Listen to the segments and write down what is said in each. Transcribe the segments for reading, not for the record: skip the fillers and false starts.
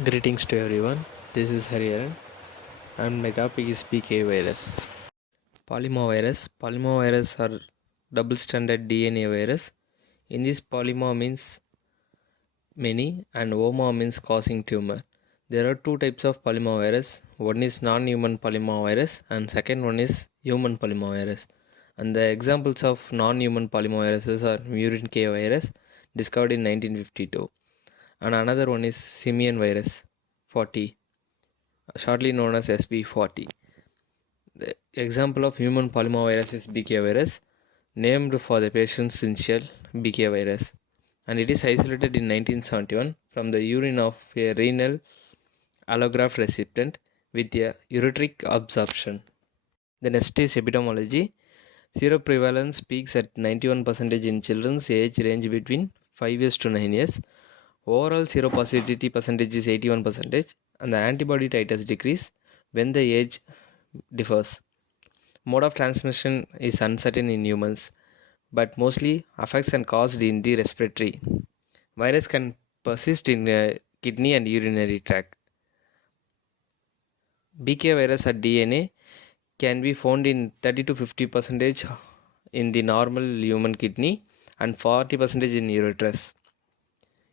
Greetings to everyone. This is Hariharan and my topic is BK virus. Polymovirus are double stranded DNA virus. In this polymer means many and oma means causing tumor. There are two types of polymovirus. One is non-human polymovirus and second one is human polymovirus. And the examples of non-human polymoviruses are murine K virus discovered in 1952 and another one is simian virus 40 shortly known as SB40. The example of human polymovirus is BK virus, named for the patient's initial BK virus, and it is isolated in 1971 from the urine of a renal allograft recipient with a ureteric absorption. The next is epidemiology. Seroprevalence peaks at 91% in children's age range between 5 years to 9 years. Overall seropositivity percentage is 81%, and the antibody titers decrease when the age differs. Mode of transmission is uncertain in humans, but mostly affects and caused in the respiratory. Virus can persist in kidney and urinary tract. BK virus or DNA can be found in 30 to 50% in the normal human kidney and 40% in ureterus.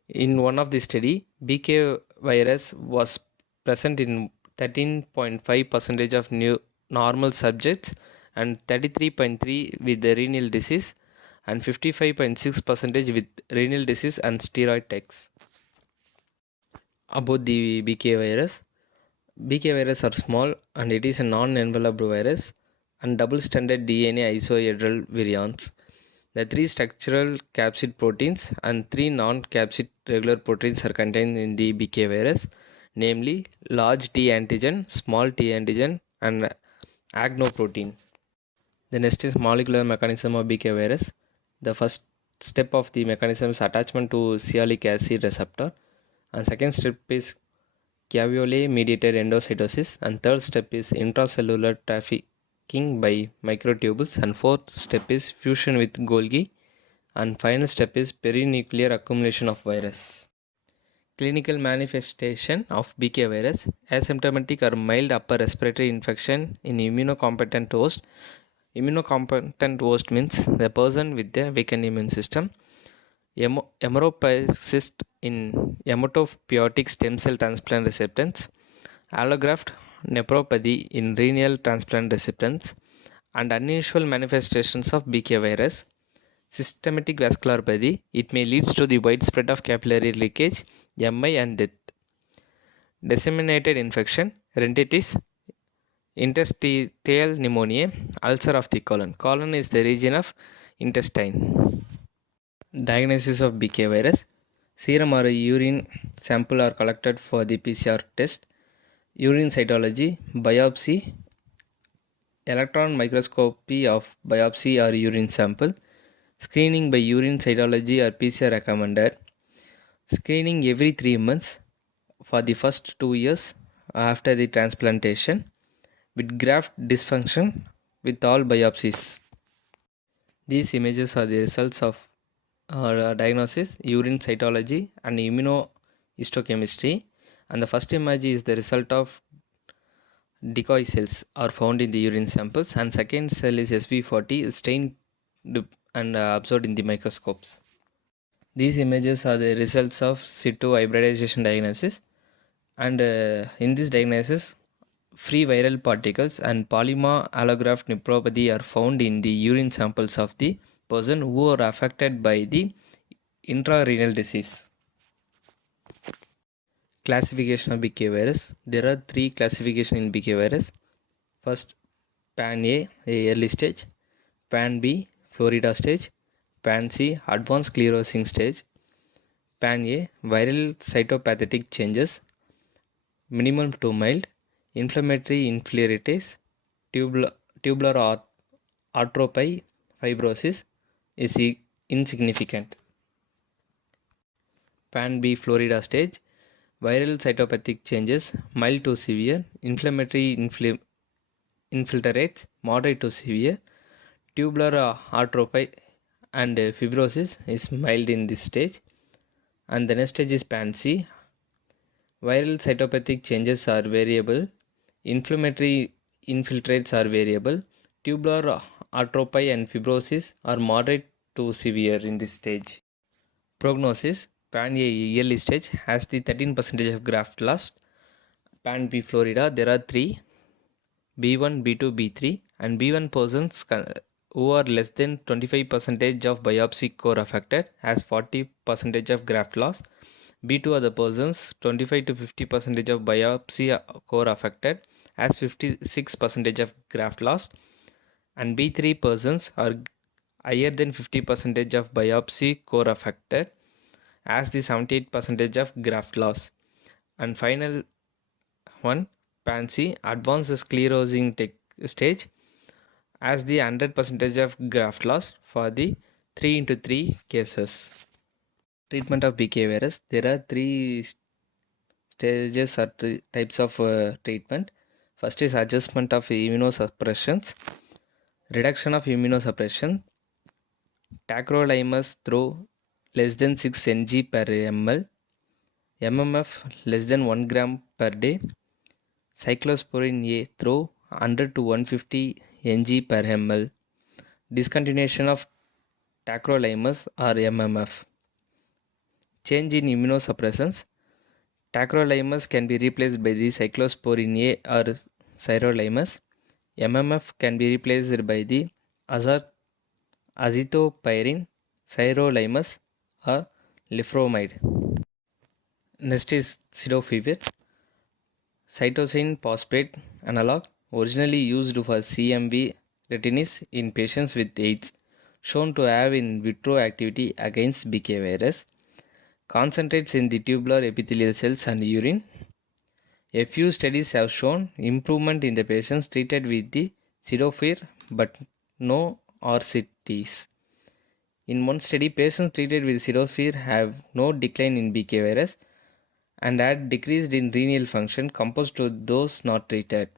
In one of the study, BK virus was present in 13.5% of new normal subjects and 33.3 with the renal disease and 55.6% with renal disease and steroid takes. About the BK virus, BK virus are small and it is a non-enveloped virus and double-stranded DNA isohedral virions. The three structural capsid proteins and three non-capsid regular proteins are contained in the BK virus, namely large T antigen, small T antigen, and agnoprotein. The next is molecular mechanism of BK virus. The first step of the mechanism is attachment to sialic acid receptor, and second step is caveolae mediated endocytosis, and third step is intracellular trafficking by microtubules, and fourth step is fusion with Golgi, and final step is perinuclear accumulation of virus. Clinical manifestation of BK virus: asymptomatic or mild upper respiratory infection in immunocompetent host. Immunocompetent host means the person with a weakened immune system. Hemorrhagic in hematopoietic stem cell transplant recipients. Allograft nephropathy in renal transplant recipients. And unusual manifestations of BK virus. Systematic vasculopathy, it may lead to the widespread of capillary leakage, MI and death. Disseminated infection, rhinitis, interstitial pneumonia, ulcer of the colon. Colon is the region of intestine. Diagnosis of BK virus. Serum or urine sample are collected for the PCR test. Urine cytology, biopsy, electron microscopy of biopsy or urine sample. Screening by urine cytology or PCR recommended. Screening every 3 months for the first 2 years after the transplantation with graft dysfunction with all biopsies. These images are the results of diagnosis, urine cytology and immunohistochemistry, and the first image is the result of decoy cells are found in the urine samples, and second cell is SB40 stained and observed in the microscopes. These images are the results of situ hybridization diagnosis, and in this diagnosis free viral particles and polymer allograft nephropathy are found in the urine samples of the person who are affected by the intrarenal disease. Classification of BK virus. There are three classifications in BK virus. First, Pan A, early stage; Pan B, Florida stage; Pan C, advanced sclerosing stage. Pan A, viral cytopathetic changes, minimal to mild, inflammatory infiltrates, tubular atrophy, fibrosis is insignificant. Pan B, Florida stage, viral cytopathic changes, mild to severe, inflammatory infiltrates, moderate to severe, tubular atrophy and fibrosis is mild in this stage. And the next stage is Pan C, Viral cytopathic changes are variable. Inflammatory infiltrates are variable. Tubular atrophy and fibrosis are moderate to severe in this stage. Prognosis: Pan A early stage has the 13% of graft loss. Pan B Florida, there are three: B1, B2, B3, and B1 persons who are less than 25% of biopsy core affected has 40% of graft loss. B2 are the persons 25 to 50% of biopsy core affected has 56% of graft loss, and B3 persons are higher than 50% of biopsy core affected as the 78% of graft loss. And final one, PANSI, advanced sclerosing stage, as the 100% of graft loss for the 3 into 3 cases. Treatment of BK virus. There are three stages or types of treatment. First is adjustment of immunosuppressions, reduction of immunosuppression, tacrolimus through less than 6 ng per ml, MMF less than 1 gram per day, cyclosporin A through 100 to 150 ng per ml, discontinuation of tacrolimus or MMF. Change in immunosuppressants. Tacrolimus can be replaced by the cyclosporin A or sirolimus. MMF can be replaced by the azithromycin, sirolimus or lifromide. Next is pseudofever. Cytosine phosphate analog, originally used for CMV retinis in patients with AIDS, shown to have in vitro activity against BK virus. Concentrates in the tubular epithelial cells and urine. A few studies have shown improvement in the patients treated with the pseudofever but no RCTs. In one study, patients treated with pseudofever have no decline in BK virus and had decreased in renal function compared to those not treated,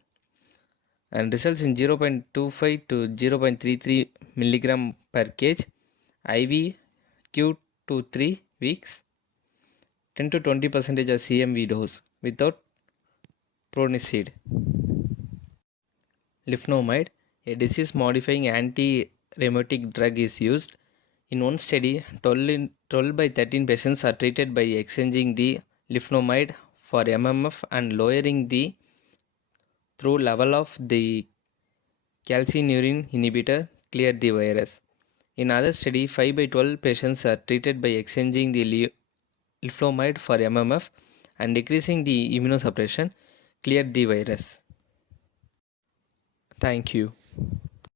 and results in 0.25 to 0.33 mg per kg IV Q to 3 weeks, 10 to 20% of CMV dose without pronicid. Lifnomide, a disease modifying anti-rheumatic drug, is used. In one study, 12 by 13 patients are treated by exchanging the lifnomide for MMF and lowering the through level of the calcineurin inhibitor cleared the virus. In other study, 5 by 12 patients are treated by exchanging the lifnomide for MMF and decreasing the immunosuppression cleared the virus. Thank you.